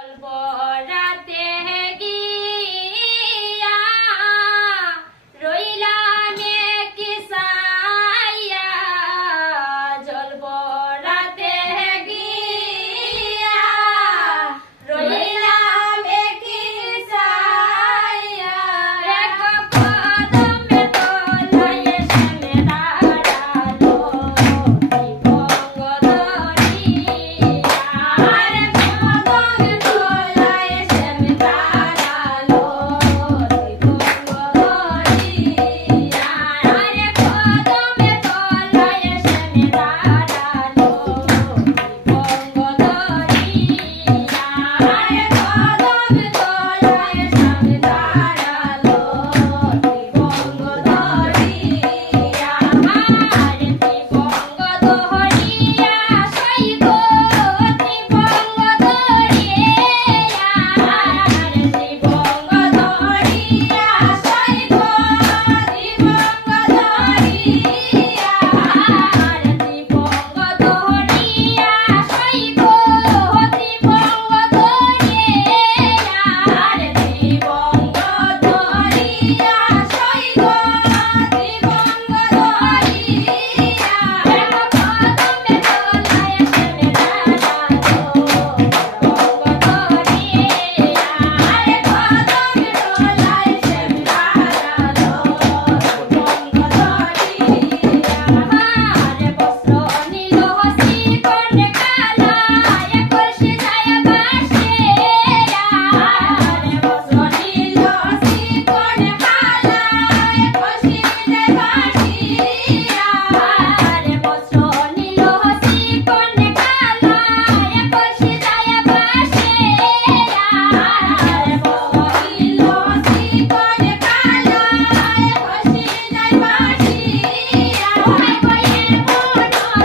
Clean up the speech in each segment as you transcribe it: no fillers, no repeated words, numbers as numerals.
রাতে গিয়া রইলাম কি সাইয়া জ্বলব রাতে গিয়া রইলাম কি সাইয়া দেখো কদমে তলায় শ্যামে দাঁড়ালো বঙ্গ ধরিয়া আরে কদমে তলায় শ্যামে দাঁড়ালো বঙ্গ ধরিয়া আরে কদমে তলায় শ্যামে দাঁড়ালো বঙ্গ ধরিয়া আরে কদমে তলায় শ্যামে দাঁড়ালো বঙ্গ ধরিয়া আরে বঙ্গ ধরিয়া সইব বঙ্গ ধরিয়া আরে বঙ্গ ধরিয়া সইব বঙ্গ ধরিয়া আরে বঙ্গ ধরিয়া সইব বঙ্গ ধরিয়া আরে বঙ্গ ধরিয়া সইব বঙ্গ ধরিয়া দেখো কদমে তলায় শ্যামে দাঁড়ালো বঙ্গ ধরিয়া আরে কদমে তলায় শ্যামে দাঁড়ালো বঙ্গ ধরিয়া আরে বস্ত্র নীল হসি কন্যা কালা কলসি যায় বাসে আরে বস্ত্র নীল হসি কন্যা কালা কলসি যায় বাসিয়া আরে বস্ত্র নীল হসি কন্যা কালা কলসি যায় বাসে আরে বস্ত্র নীল হসি কন্যা কালা কলসি যায় বাসিয়া ওই বয়ে মন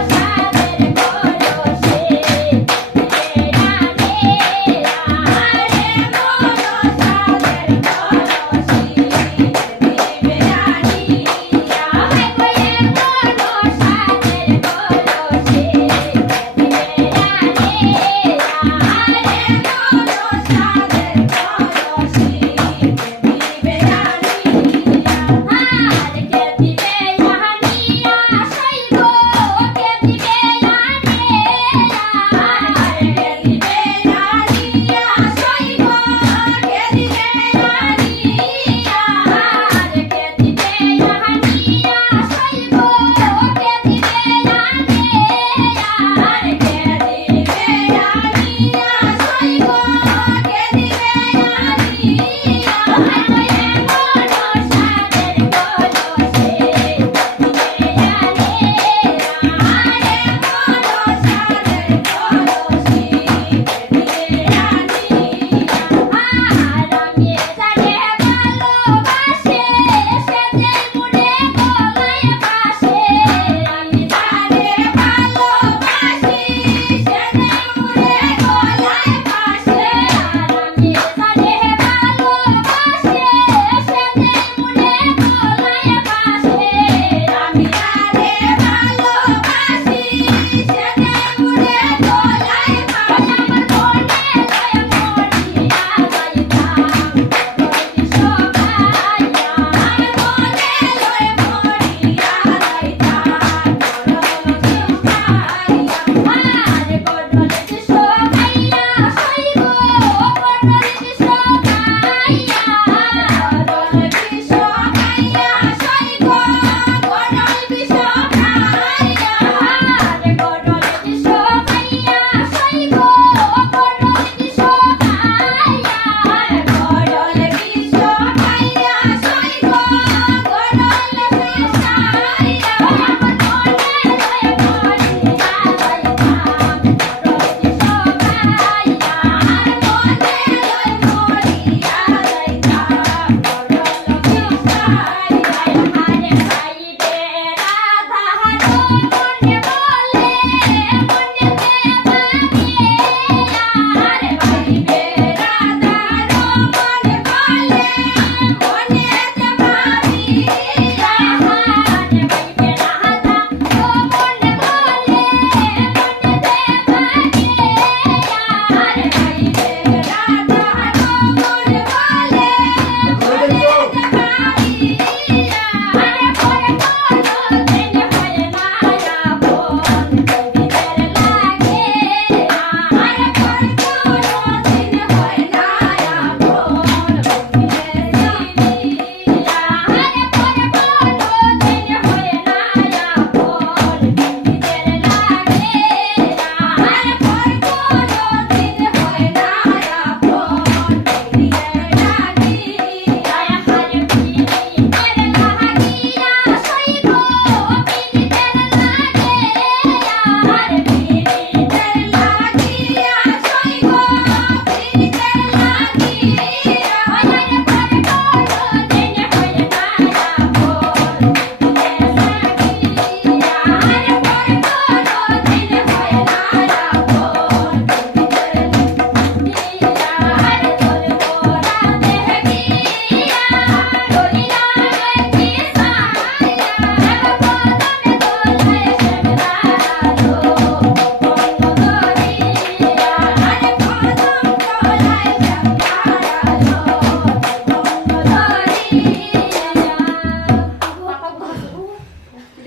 সাদের কলসে বেড়ানে আরে মন সাদের কলসি বেড়ানিয়া ওই বয়ে মন সাদের কলসে বেড়ানে আরে মন